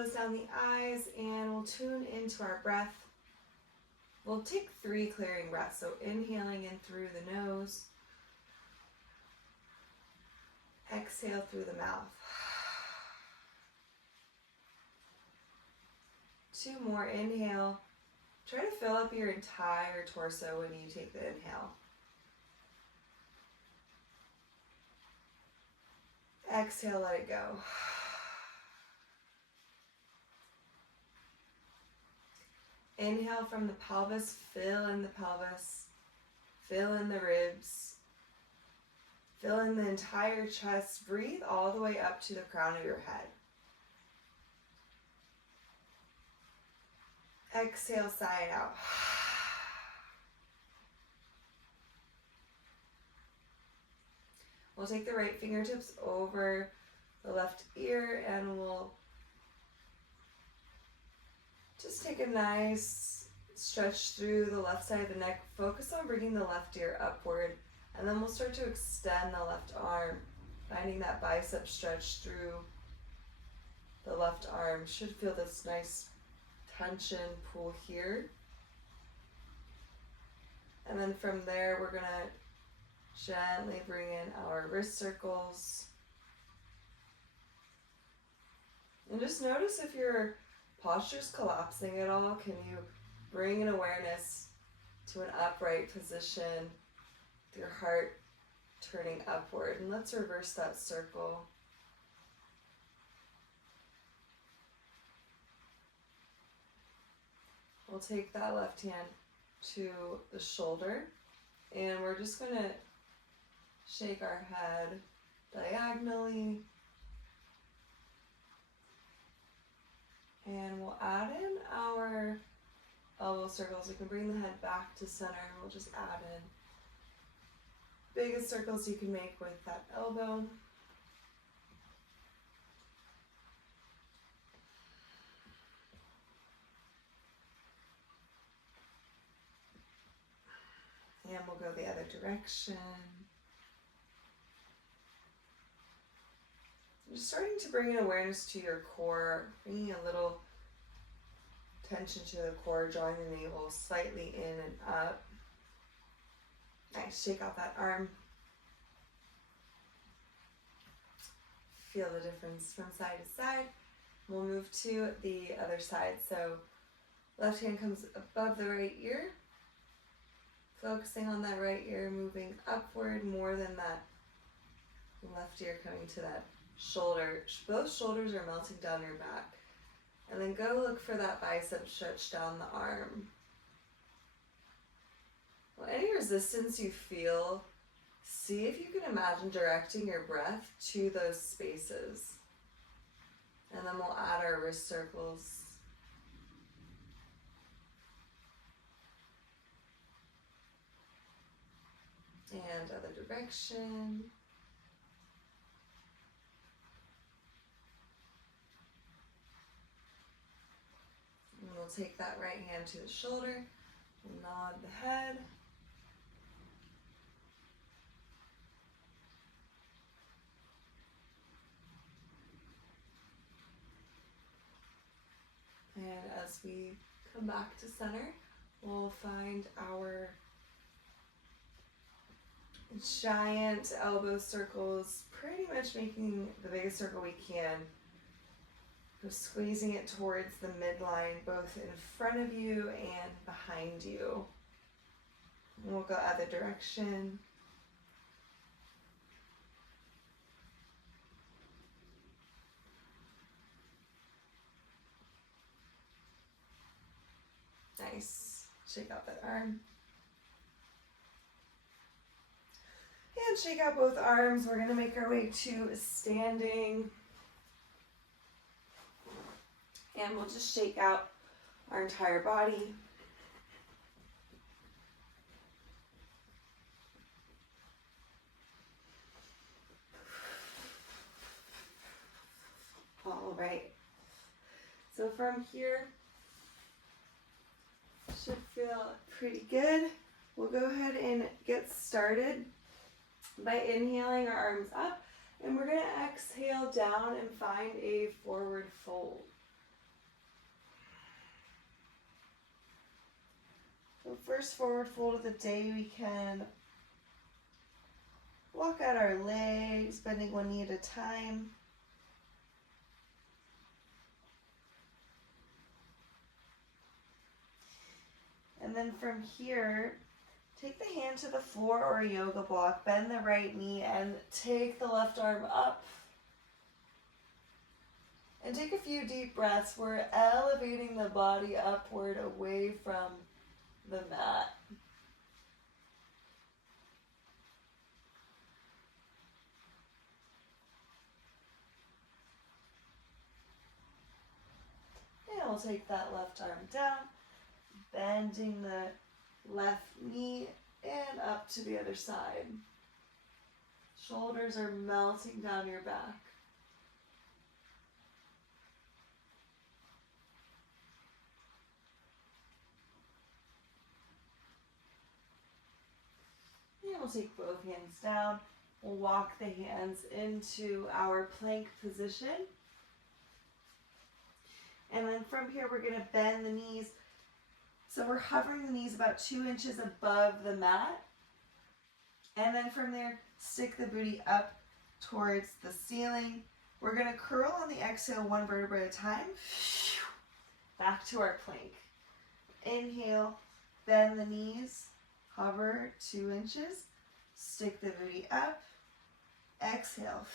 close down the eyes and we'll tune into our breath. We'll take 3 clearing breaths. So inhaling in through the nose. Exhale through the mouth. 2 more. Inhale. Try to fill up your entire torso when you take the inhale. Exhale, let it go. Inhale from the pelvis, fill in the pelvis, fill in the ribs, fill in the entire chest. Breathe all the way up to the crown of your head. Exhale, sigh it out. We'll take the right fingertips over the left ear and we'll just take a nice stretch through the left side of the neck. Focus on bringing the left ear upward, and then we'll start to extend the left arm, finding that bicep stretch through the left arm. Should feel this nice tension pull here. And then from there, we're gonna gently bring in our wrist circles. And just notice if your posture's collapsing at all. Can you bring an awareness to an upright position with your heart turning upward? And let's reverse that circle. We'll take that left hand to the shoulder and we're just going to shake our head diagonally. And we'll add in our elbow circles. We can bring the head back to center and we'll just add in biggest circles you can make with that elbow. And we'll go the other direction. Just starting to bring an awareness to your core, bringing a little tension to the core, drawing the navel slightly in and up. Nice, shake out that arm. Feel the difference from side to side. We'll move to the other side. So left hand comes above the right ear, focusing on that right ear, moving upward more than that left ear coming to that shoulder. Both shoulders are melting down your back. And then go look for that bicep stretch down the arm. Well, any resistance you feel, see if you can imagine directing your breath to those spaces. And then we'll add our wrist circles. And other direction. And we'll take that right hand to the shoulder, nod the head. And as we come back to center, we'll find our giant elbow circles, pretty much making the biggest circle we can. Just squeezing it towards the midline, both in front of you and behind you. And we'll go other direction. Nice. Shake out that arm. And shake out both arms. We're going to make our way to standing. And we'll just shake out our entire body. All right. So from here, should feel pretty good. We'll go ahead and get started by inhaling our arms up, and we're going to exhale down and find a forward fold. first forward fold of the day, we can walk out our legs, bending one knee at a time. And then from here, take the hand to the floor or a yoga block, bend the right knee, and take the left arm up. And take a few deep breaths. We're elevating the body upward away from the mat. And we'll take that left arm down, bending the left knee and up to the other side. Shoulders are melting down your back. And we'll take both hands down. We'll walk the hands into our plank position. And then from here, we're going to bend the knees. So we're hovering the knees about 2 inches above the mat. And then from there, stick the booty up towards the ceiling. We're going to curl on the exhale 1 vertebra at a time. Back to our plank. Inhale, bend the knees, hover 2 inches, stick the booty up, exhale.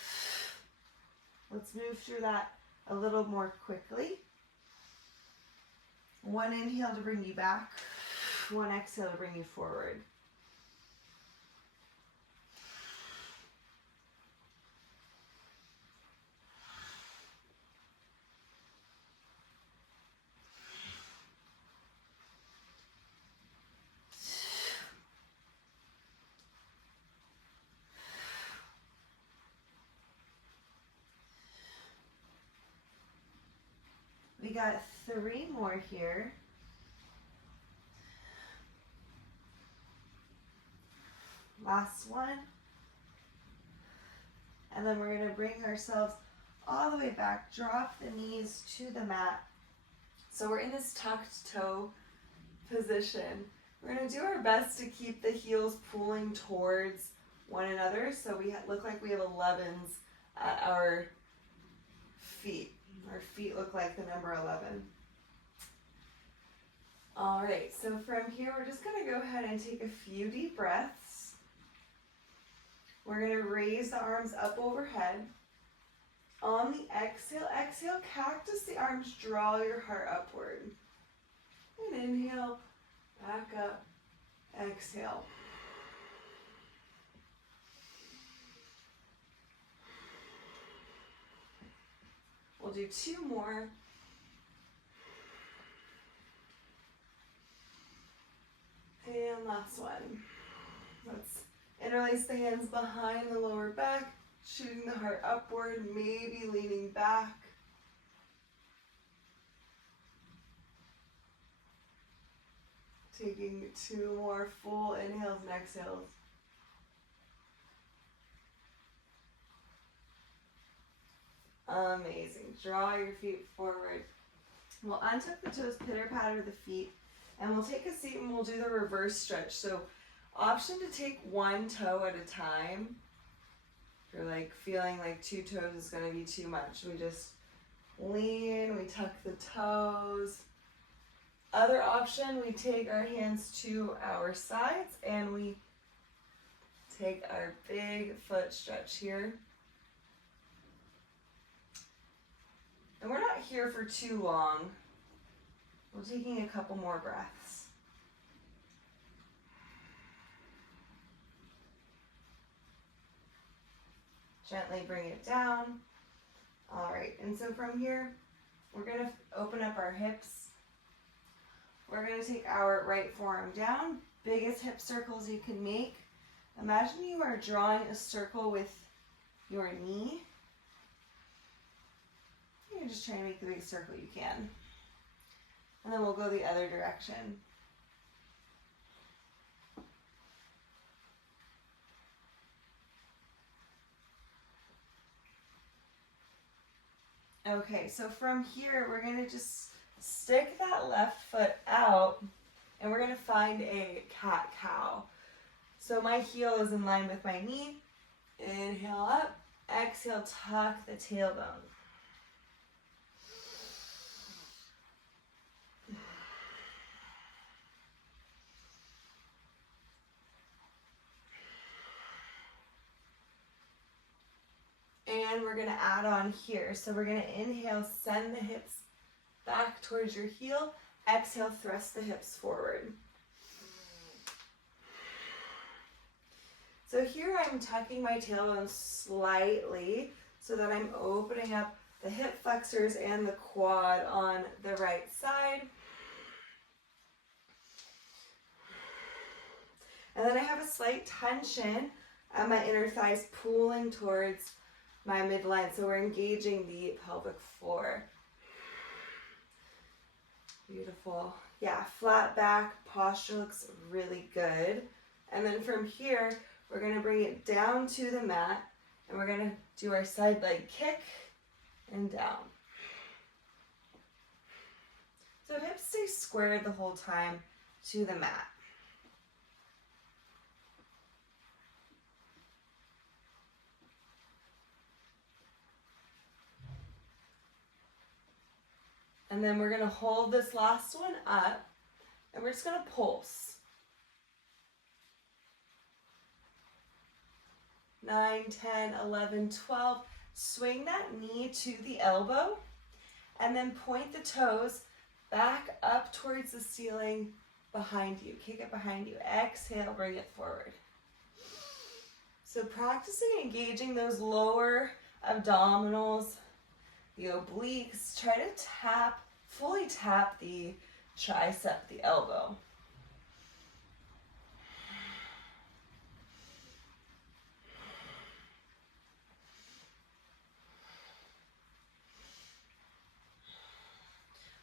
Let's move through that a little more quickly. 1 inhale to bring you back, 1 exhale to bring you forward. We got 3 more here. Last one. And then we're going to bring ourselves all the way back. Drop the knees to the mat. So we're in this tucked toe position. We're going to do our best to keep the heels pulling towards one another. So we look like we have 11s at our feet. Our feet look like the number 11. All right, so from here, we're just going to go ahead and take a few deep breaths. We're going to raise the arms up overhead. On the exhale, cactus the arms, draw your heart upward. And inhale, back up, exhale. We'll do 2 more. And last one. Let's interlace the hands behind the lower back, shooting the heart upward, maybe leaning back. Taking 2 more full inhales and exhales. Amazing. Draw your feet forward. We'll untuck the toes, pitter-patter the feet, and we'll take a seat and we'll do the reverse stretch. So option to take 1 toe at a time. If you're like feeling like 2 toes is going to be too much, we just lean, we tuck the toes. Other option, we take our hands to our sides and we take our big foot stretch here. And we're not here for too long. We're taking a couple more breaths. Gently bring it down. All right, and so from here, we're going to open up our hips. We're going to take our right forearm down, biggest hip circles you can make. Imagine you are drawing a circle with your knee. You're just trying to make the biggest circle you can. And then we'll go the other direction. Okay, so from here, we're going to just stick that left foot out And we're gonna find a cat-cow. So my heel is in line with my knee. Inhale up, exhale, tuck the tailbone. And we're gonna add on here. So we're gonna inhale, send the hips back towards your heel. Exhale, thrust the hips forward. So here I'm tucking my tailbone slightly so that I'm opening up the hip flexors and the quad on the right side. And then I have a slight tension at my inner thighs pulling towards my midline. So we're engaging the pelvic floor. Beautiful. Yeah, flat back, posture looks really good. And then from here, we're gonna bring it down to the mat and we're gonna do our side leg kick and down. So hips stay squared the whole time to the mat. And then we're gonna hold this last one up and we're just gonna pulse. 9, 10, 11, 12. Swing that knee to the elbow and then point the toes back up towards the ceiling behind you. Kick it behind you. Exhale, bring it forward. So practicing engaging those lower abdominals, the obliques. Try to fully tap the tricep, the elbow.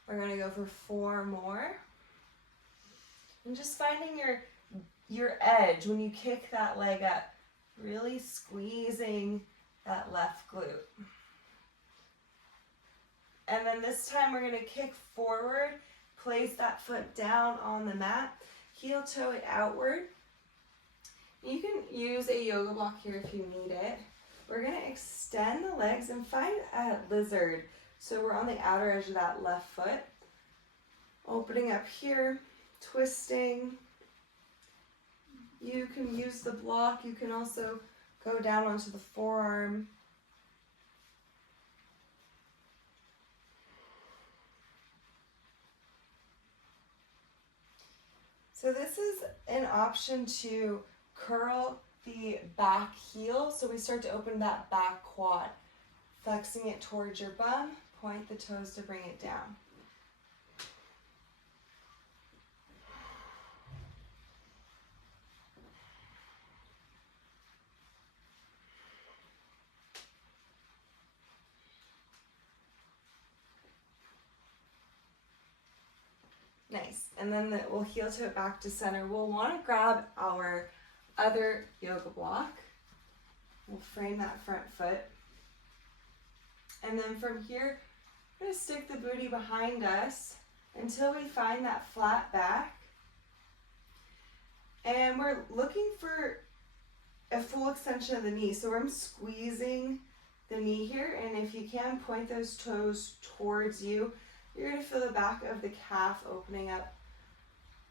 We're gonna go for 4 more. And just finding your edge when you kick that leg up, really squeezing that left glute. And then this time we're gonna kick forward, place that foot down on the mat, heel toe it outward. You can use a yoga block here if you need it. We're gonna extend the legs and find a lizard. So we're on the outer edge of that left foot. Opening up here, twisting. You can use the block. You can also go down onto the forearm. So this is an option to curl the back heel. So we start to open that back quad. Flexing it towards your bum, point the toes to bring it down. Nice. And then we'll heel toe it back to center. We'll want to grab our other yoga block. We'll frame that front foot. And then from here, we're going to stick the booty behind us until we find that flat back. And we're looking for a full extension of the knee. So I'm squeezing the knee here. And if you can, point those toes towards you. You're going to feel the back of the calf opening up.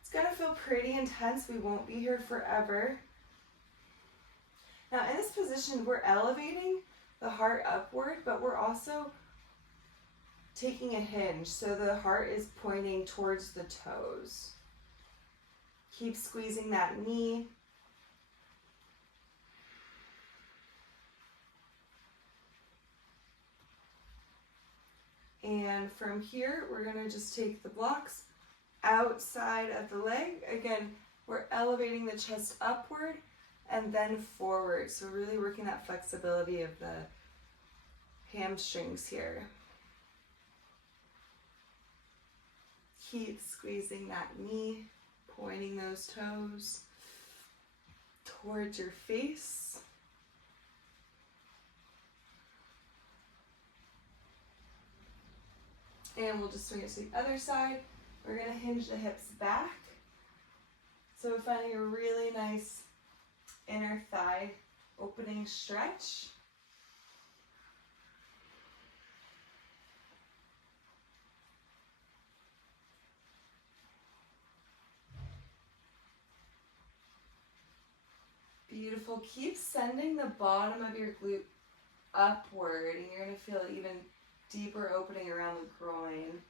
It's going to feel pretty intense. We won't be here forever. Now in this position, we're elevating the heart upward, but we're also taking a hinge. So the heart is pointing towards the toes. Keep squeezing that knee. And from here, we're gonna just take the blocks outside of the leg. Again, we're elevating the chest upward and then forward. So really working that flexibility of the hamstrings here. Keep squeezing that knee, pointing those toes towards your face. And we'll just swing it to the other side. We're gonna hinge the hips back So we're finding a really nice inner thigh opening stretch. Beautiful. Keep sending the bottom of your glute upward, and you're going to feel even deeper opening around the groin.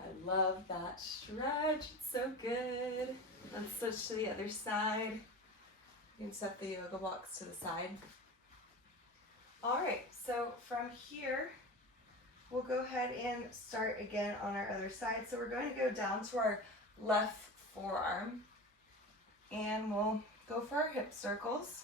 I love that stretch. It's so good. Let's switch to the other side. You can step the yoga blocks to the side. All right, so from here, we'll go ahead and start again on our other side. So we're going to go down to our left forearm, and we'll go for our hip circles.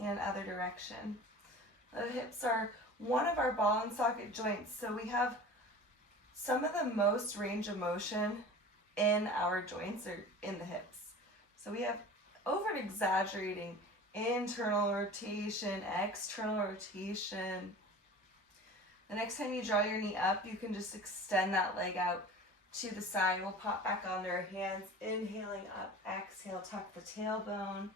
And other direction. The hips are one of our ball and socket joints, so we have some of the most range of motion in our joints are in the hips. So we have over exaggerating internal rotation, external rotation. The next time you draw your knee up, you can just extend that leg out to the side. We'll pop back onto our hands, inhaling up, exhale, tuck the tailbone.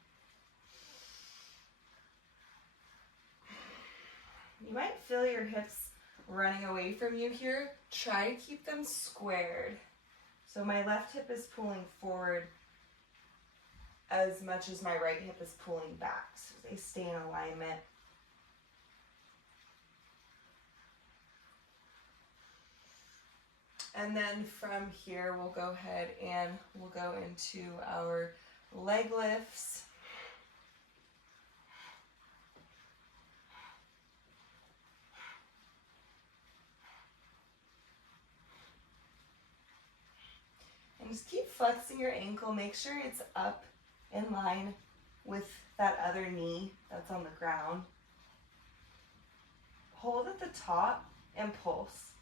You might feel your hips running away from you here. Try to keep them squared. So my left hip is pulling forward as much as my right hip is pulling back, so they stay in alignment. And then from here, we'll go ahead and we'll go into our leg lifts. And just keep flexing your ankle. Make sure it's up in line with that other knee that's on the ground. Hold at the top and pulse.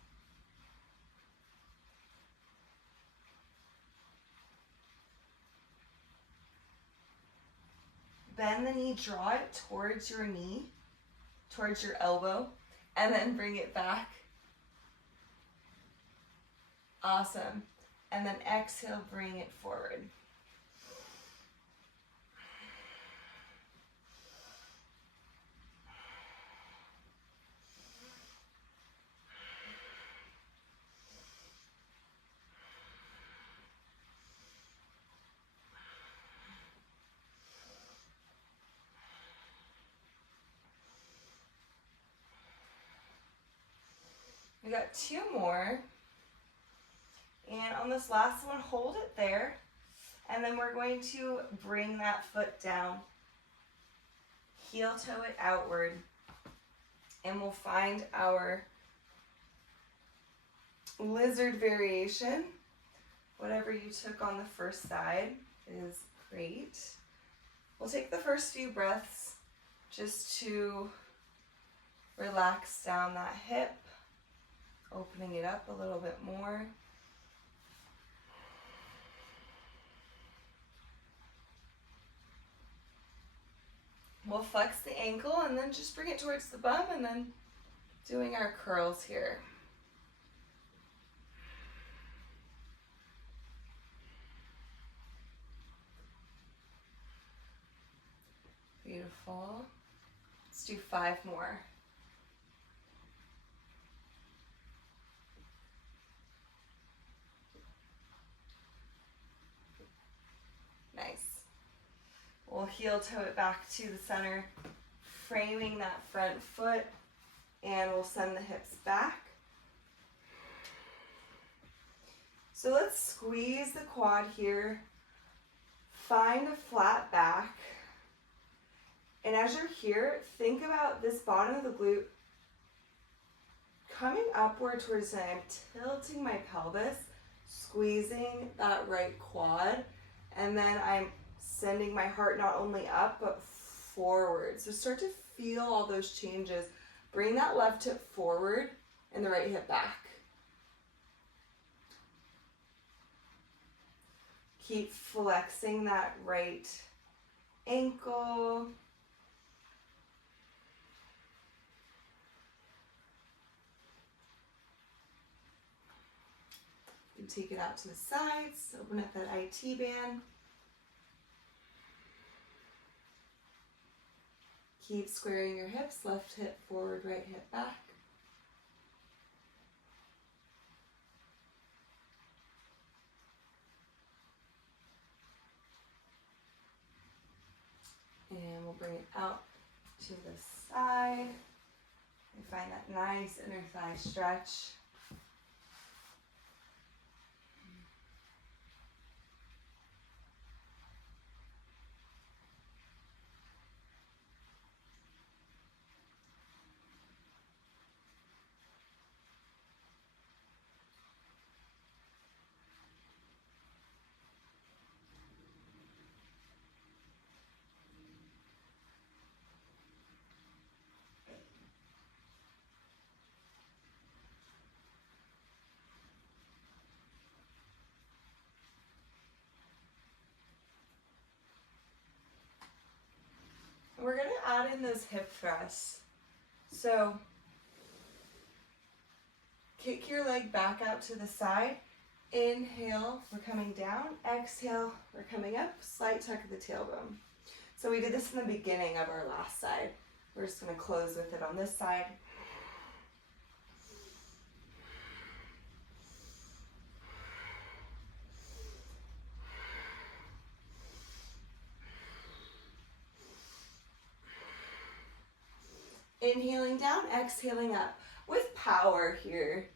Bend the knee, draw it towards your knee, towards your elbow, and then bring it back. Awesome. And then exhale, bring it forward. We got two more. And on this last one, hold it there. And then we're going to bring that foot down. Heel toe it outward. And we'll find our lizard variation. Whatever you took on the first side is great. We'll take the first few breaths just to relax down that hip, opening it up a little bit more. We'll flex the ankle and then just bring it towards the bum and then doing our curls here. Beautiful. Let's do 5 more. Nice. We'll heel toe it back to the center, framing that front foot, and we'll send the hips back. So let's squeeze the quad here, find a flat back, and as you're here, think about this bottom of the glute coming upward towards me. I'm tilting my pelvis, squeezing that right quad, and then I'm sending my heart not only up, but forward. So start to feel all those changes. Bring that left hip forward and the right hip back. Keep flexing that right ankle. You take it out to the sides, open up that IT band. Keep squaring your hips, left hip forward, right hip back. And we'll bring it out to the side and find that nice inner thigh stretch. We're going to add in those hip thrusts. So kick your leg back out to the side. Inhale, we're coming down. Exhale, we're coming up. Slight tuck of the tailbone. So we did this in the beginning of our last side. We're just going to close with it on this side. Inhaling down, exhaling up with power here.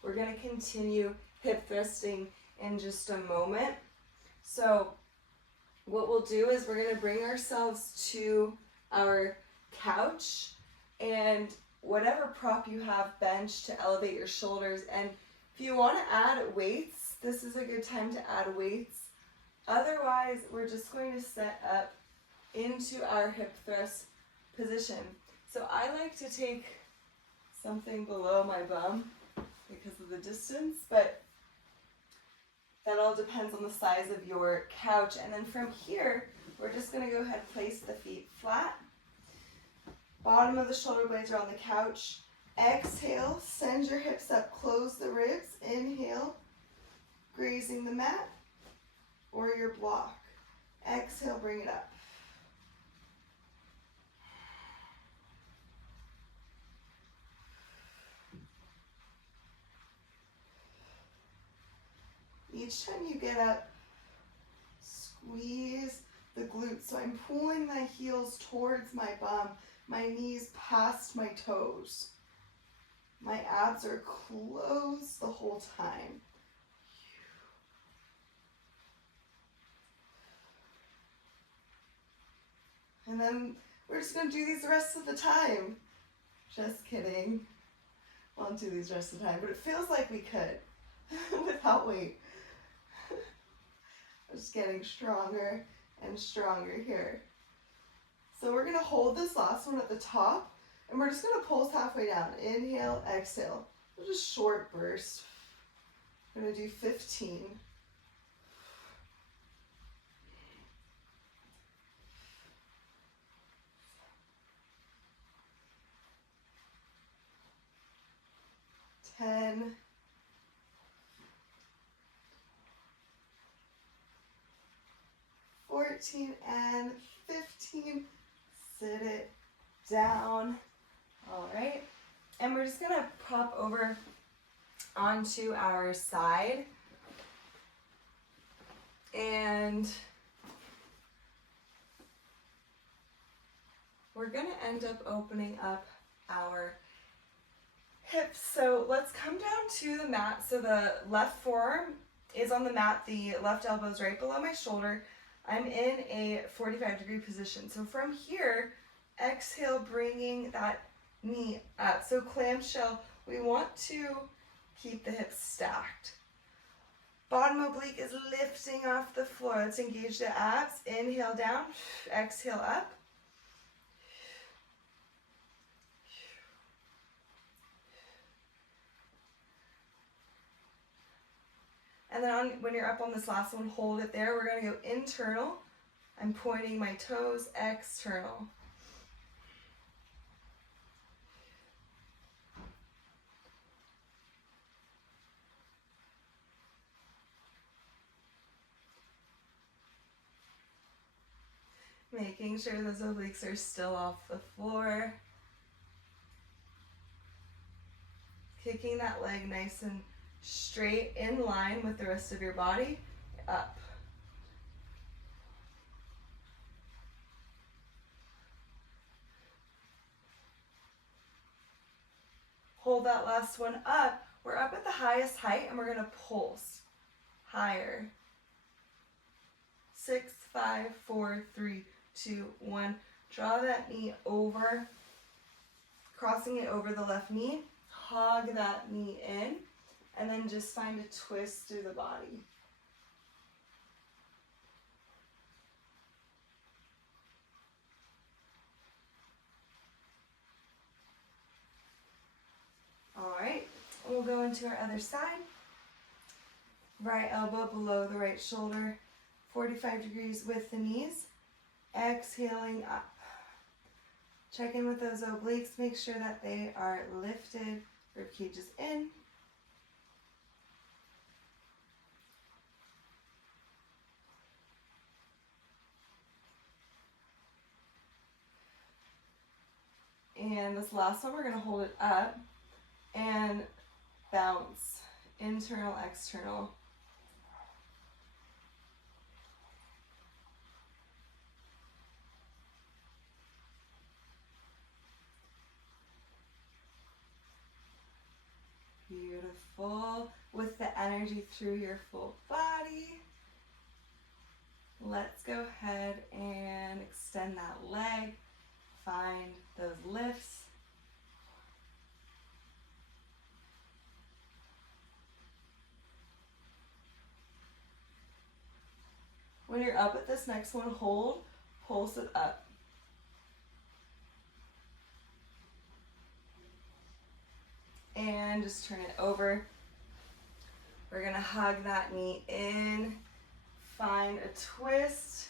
We're going to continue hip thrusting in just a moment. So what we'll do is we're going to bring ourselves to our couch and whatever prop you have, bench to elevate your shoulders. And if you want to add weights, this is a good time to add weights. Otherwise, we're just going to set up into our hip thrust position. So I like to take something below my bum because of the distance, but that all depends on the size of your couch. And then from here, we're just going to go ahead and place the feet flat. Bottom of the shoulder blades are on the couch. Exhale, send your hips up, close the ribs. Inhale, grazing the mat or your block. Exhale, bring it up. Each time you get up, squeeze the glutes. So I'm pulling my heels towards my bum, my knees past my toes. My abs are closed the whole time. And then we're just going to do these the rest of the time. Just kidding. Won't do these the rest of the time, but it feels like we could without weight. I'm just getting stronger and stronger here. So we're going to hold this last one at the top, and we're just going to pulse halfway down. Inhale, exhale. Just short burst. We're going to do 15. Ten. 14 and 15. Sit it down. All right. And we're just going to pop over onto our side. And we're going to end up opening up our hips. So let's come down to the mat. So the left forearm is on the mat. The left elbow is right below my shoulder. I'm in a 45-degree position. So from here, exhale, bringing that knee up. So clamshell, we want to keep the hips stacked. Bottom oblique is lifting off the floor. Let's engage the abs. Inhale down, exhale up. And then when you're up on this last one, hold it there. We're going to go internal. I'm pointing my toes, external. Making sure those obliques are still off the floor. Kicking that leg nice and straight in line with the rest of your body, up. Hold that last one up. We're up at the highest height and we're going to pulse higher. 6, 5, 4, 3, 2, 1. Draw that knee over, crossing it over the left knee. Hug that knee in, and then just find a twist through the body. All right, we'll go into our other side. Right elbow below the right shoulder, 45 degrees with the knees. Exhaling up. Check in with those obliques. Make sure that they are lifted. Rib cage is in. And this last one, we're going to hold it up and bounce. Internal, external. Beautiful. With the energy through your full body. Let's go ahead and extend that leg. Find those lifts. When you're up at this next one, hold, pulse it up. And just turn it over. We're gonna hug that knee in, find a twist,